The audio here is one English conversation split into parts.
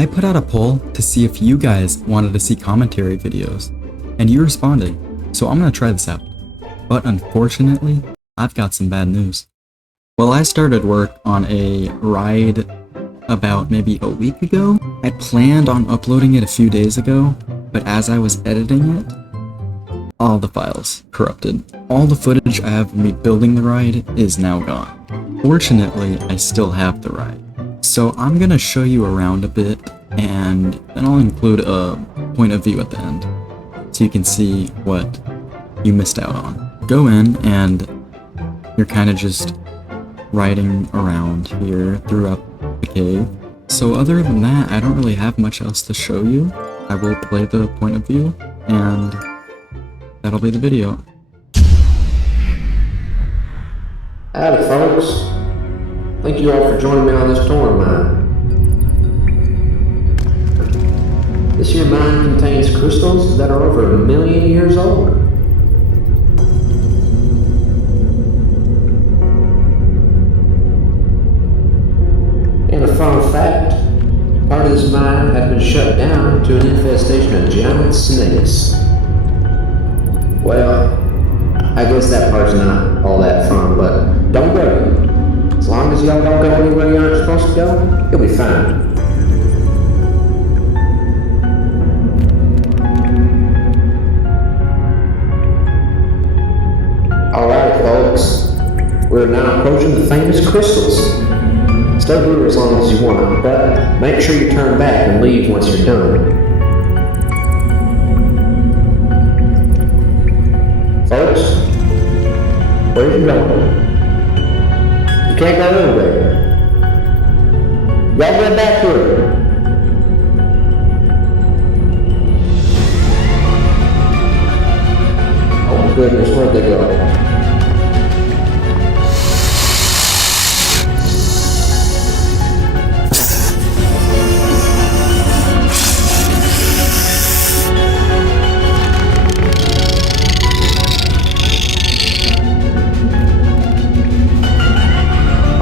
I put out a poll to see if you guys wanted to see commentary videos, and you responded, so I'm gonna try this out. But unfortunately, I've got some bad news. Well, I started work on a ride about maybe a week ago. I planned on uploading it a few days ago, but as I was editing it, all the files corrupted. All the footage I have of me building the ride is now gone. Fortunately, I still have the ride. So I'm gonna show you around a bit, and then I'll include a point of view at the end, so you can see what you missed out on. Go in, and you're kind of just riding around here throughout the cave. So other than that, I don't really have much else to show you. I will play the point of view, and that'll be the video. Howdy folks, thank you all for joining me on this tour of mine. This here mine contains crystals that are over 1 million years old. And a fun fact, part of this mine had been shut down to an infestation of giant snakes. Well, I guess that part's not all that fun, but don't worry. As long as y'all don't go anywhere you aren't supposed to go, you'll be fine. Alright folks, we're now approaching the famous crystals. Stay here as long as you want, but make sure you turn back and leave once you're done. Folks, where are you going? You can't go anywhere. Y'all get back here. Oh goodness, where'd they go?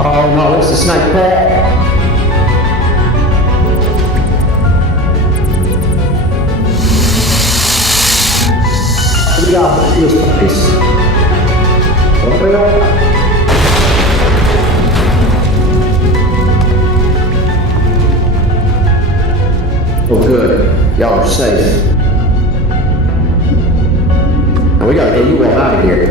Oh no, it's the snake pit. We got this place. Oh good, y'all are safe. Now we gotta get you all out of here.